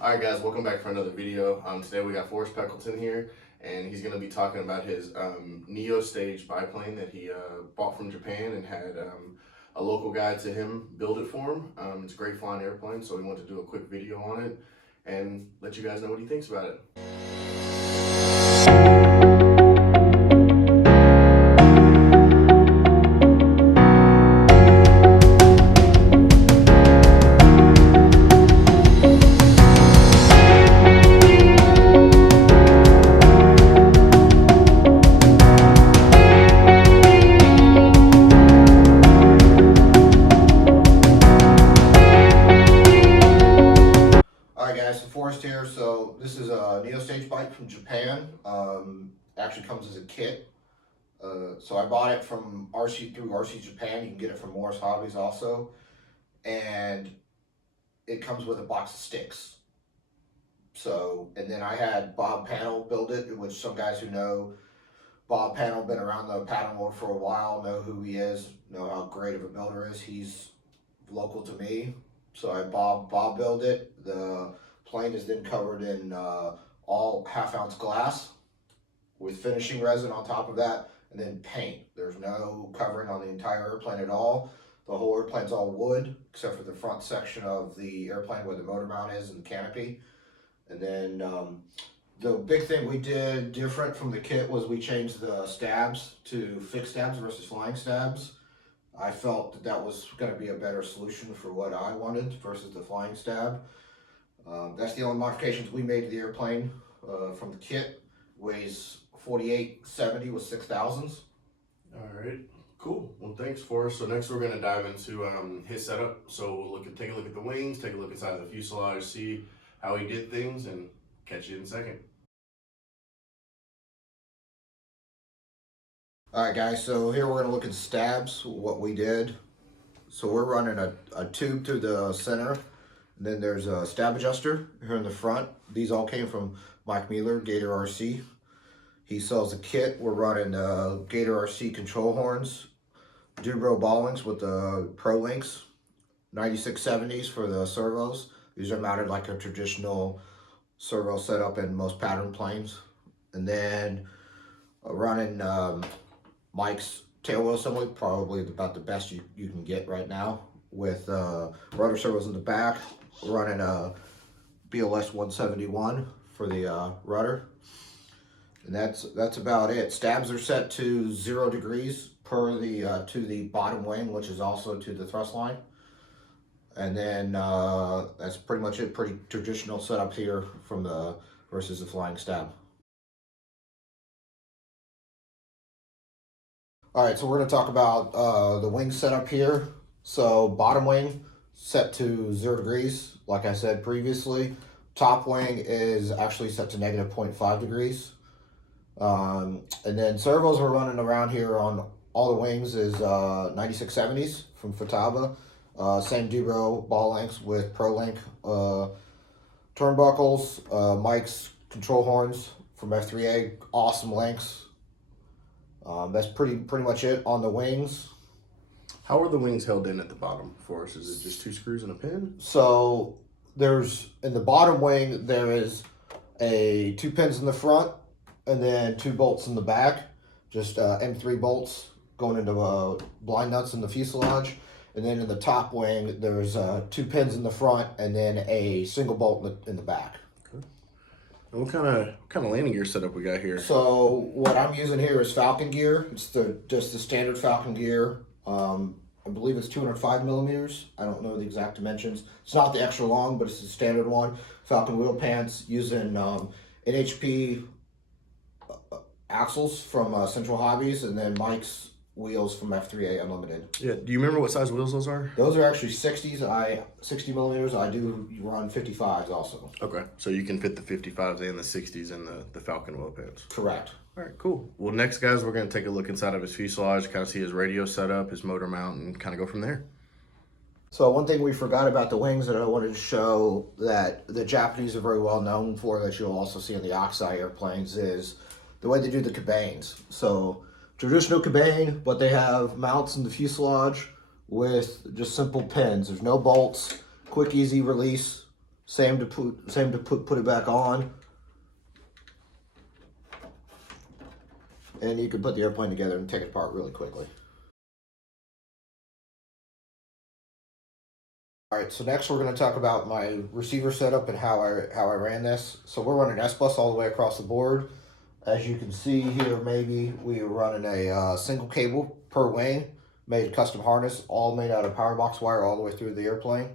Alright guys, welcome back for another video. Today we got Forrest Pilkenton here, and he's going to be talking about his Neo Stage Biplane that he bought from Japan and had a local guy to him build it for him. It's a great flying airplane, so we want to do a quick video on it and let you guys know what he thinks about it. Forrest here. So this is a Neo Stage Bipe from Japan. Actually comes as a kit. So I bought it from through RC Japan. You can get it from Morris Hobbies also, and it comes with a box of sticks. So, and then I had Bob Panel build it, which some guys who know Bob Panel, been around the paddle world for a while, know who he is, know how great of a builder is. He's local to me, so I Bob built it. The plane is then covered in all half-ounce glass with finishing resin on top of that, and then paint. There's no covering on the entire airplane at all. The whole airplane's all wood, except for the front section of the airplane where the motor mount is and the canopy. And then the big thing we did different from the kit was we changed the stabs to fixed stabs versus flying stabs. I felt that that was going to be a better solution for what I wanted versus the flying stab. That's the only modifications we made to the airplane from the kit. Weighs 4870 with 6,000s. Alright, cool. Well, thanks, Forrest. So next we're going to dive into his setup. So we'll take a look at the wings, take a look inside the fuselage, see how he did things, and catch you in a second. Alright guys, so here we're going to look at stabs, what we did. So we're running a tube through the center. And then there's a stab adjuster here in the front. These all came from Mike Mueller, Gator RC. He sells a kit. We're running Gator RC control horns, Dubro ball links with the Pro links, 9670s for the servos. These are mounted like a traditional servo setup in most pattern planes. And then running Mike's tail wheel assembly, probably about the best you can get right now, with rudder servos in the back. Running a BLS 171 for the rudder, and that's about it. Stabs are set to 0 degrees per the to the bottom wing, which is also to the thrust line, and then that's pretty much it. Pretty traditional setup here from the versus the flying stab. All right, so we're going to talk about the wing setup here. So bottom wing set to 0 degrees, like I said previously. Top wing is actually set to negative 0.5 degrees. And then servos we're running around here on all the wings is 9670s from Futaba. Same Dubro ball lengths with Pro Link turnbuckles. Mike's control horns from F3A, awesome lengths. That's pretty much it on the wings. How are the wings held in at the bottom, Forrest? Is it just 2 screws and a pin? So there's, in the bottom wing, there is 2 pins in the front and then 2 bolts in the back. Just M3 bolts going into blind nuts in the fuselage. And then in the top wing, there's 2 pins in the front and then a single bolt in the back. Okay. And what kind of landing gear setup we got here? So what I'm using here is Falcon gear. It's just the standard Falcon gear. I believe it's 205 millimeters. I don't know the exact dimensions. It's not the extra long, but it's the standard one. Falcon wheel pants using NMP Axles from Central Hobbies, and then Mike's wheels from F3A Unlimited. Yeah, do you remember what size wheels those are? Those are actually 60s. 60 millimeters. I do run 55s also. Okay, so you can fit the 55s and the 60s in the Falcon wheel pants. Correct. All right, cool. Well, next, guys, we're going to take a look inside of his fuselage, kind of see his radio setup, his motor mount, and kind of go from there. So one thing we forgot about the wings that I wanted to show that the Japanese are very well known for, that you'll also see in the Oxeye airplanes, is the way they do the cabanes. So traditional cabane, but they have mounts in the fuselage with just simple pins. There's no bolts, quick, easy release. Same to put it back on. And you can put the airplane together and take it apart really quickly. All right, so next we're going to talk about my receiver setup and how I ran this. So we're running Sbus all the way across the board. As you can see here, maybe we are running a single cable per wing, made a custom harness, all made out of power box wire all the way through the airplane.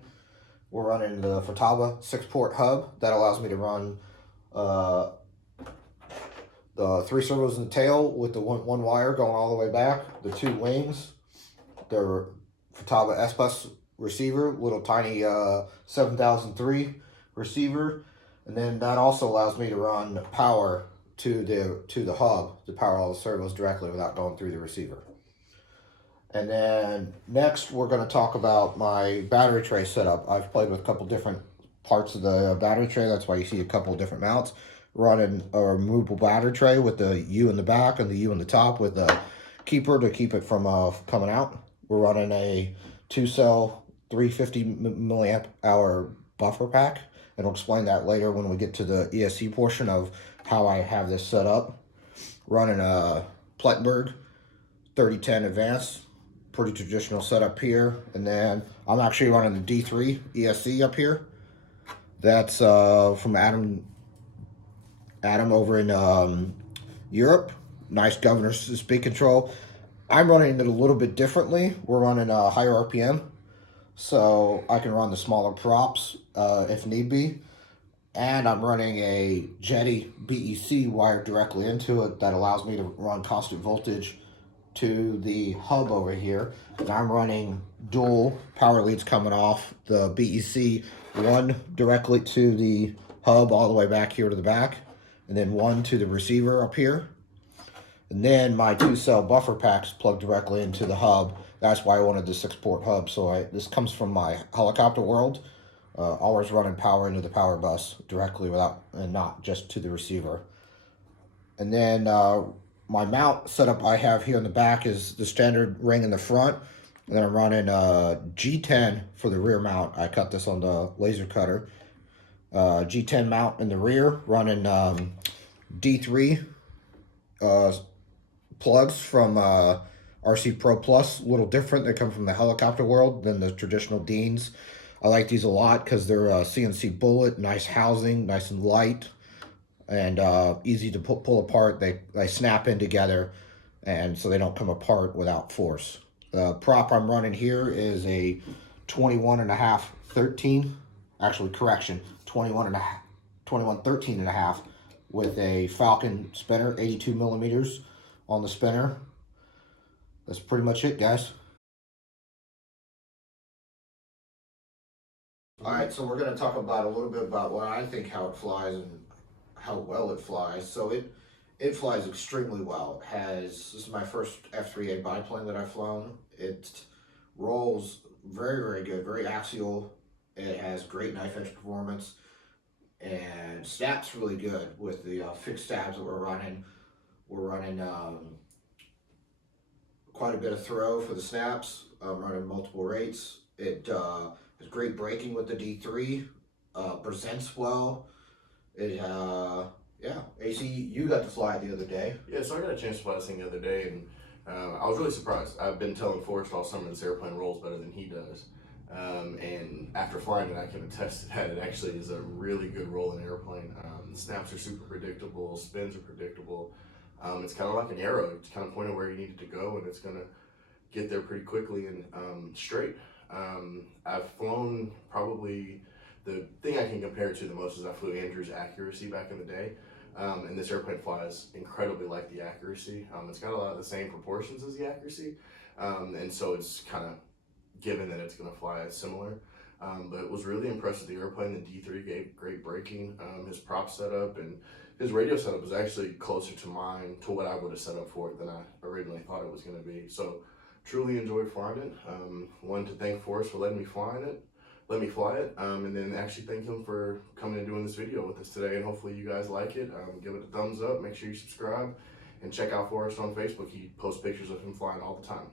We're running the Futaba 6-port hub that allows me to run the 3 servos in the tail with the one wire going all the way back, the 2 wings, the Futaba Sbus receiver, little tiny 7003 receiver, and then that also allows me to run power to the hub to power all the servos directly without going through the receiver. And then next we're going to talk about my battery tray setup. I've played with a couple different parts of the battery tray. That's why you see a couple different mounts. Running a removable battery tray with the U in the back and the U in the top with a keeper to keep it from coming out. We're running a 2-cell 350 milliamp hour buffer pack, and I'll explain that later when we get to the ESC portion of how I have this set up. Running a Plettenberg 3010 Advanced, pretty traditional setup here, and then I'm actually running the D3 ESC up here. That's from Adam over in Europe. Nice governor speed control. I'm running it a little bit differently. We're running a higher RPM, so I can run the smaller props if need be. And I'm running a Jetty BEC wired directly into it that allows me to run constant voltage to the hub over here. And I'm running dual power leads coming off the BEC, one directly to the hub all the way back here to the back, and then one to the receiver up here. And then my 2-cell buffer packs plug directly into the hub. That's why I wanted the 6-port hub. So this comes from my helicopter world. Always running power into the power bus directly and not just to the receiver. And then my mount setup I have here in the back is the standard ring in the front. And then I'm running G10 for the rear mount. I cut this on the laser cutter. G10 mount in the rear, running D3 plugs from RC Pro Plus. A little different. They come from the helicopter world than the traditional Deans. I like these a lot because they're CNC bullet, nice housing, nice and light, and easy to pull apart. They snap in together, and so they don't come apart without force. The prop I'm running here is a 21.5 13, actually correction, 21 13 and a half with a Falcon spinner, 82 millimeters on the spinner. That's pretty much it, guys. All right, so we're going to talk about a little bit about what I think how it flies and how well it flies. So it flies extremely well. This is my first F3A biplane that I've flown. It rolls very, very good, very axial. It has great knife edge performance and snaps really good with the fixed stabs that we're running. We're running quite a bit of throw for the snaps. I'm running multiple rates. It has great braking with the D3. Presents well. Yeah. AC, you got to fly it the other day. Yeah, so I got a chance to fly this thing the other day, and I was really surprised. I've been telling Forrest all summer this airplane rolls better than he does. And after flying it, I can attest that it actually is a really good rolling airplane. The snaps are super predictable, spins are predictable. It's kind of like an arrow. It's kind of pointed where you need it to go, and it's going to get there pretty quickly and straight. I've flown probably, the thing I can compare it to the most is I flew Andrew's accuracy back in the day. And this airplane flies incredibly like the accuracy. It's got a lot of the same proportions as the accuracy. And so it's kind of given that it's going to fly similar. But it was really impressed with the airplane. The D3 gave great braking. His prop setup and his radio setup was actually closer to mine, to what I would have set up for it than I originally thought it was going to be. So truly enjoyed flying it. Wanted to thank Forrest for letting me fly it, and then actually thank him for coming and doing this video with us today, and hopefully you guys like it. Give it a thumbs up, make sure you subscribe, and check out Forrest on Facebook. He posts pictures of him flying all the time.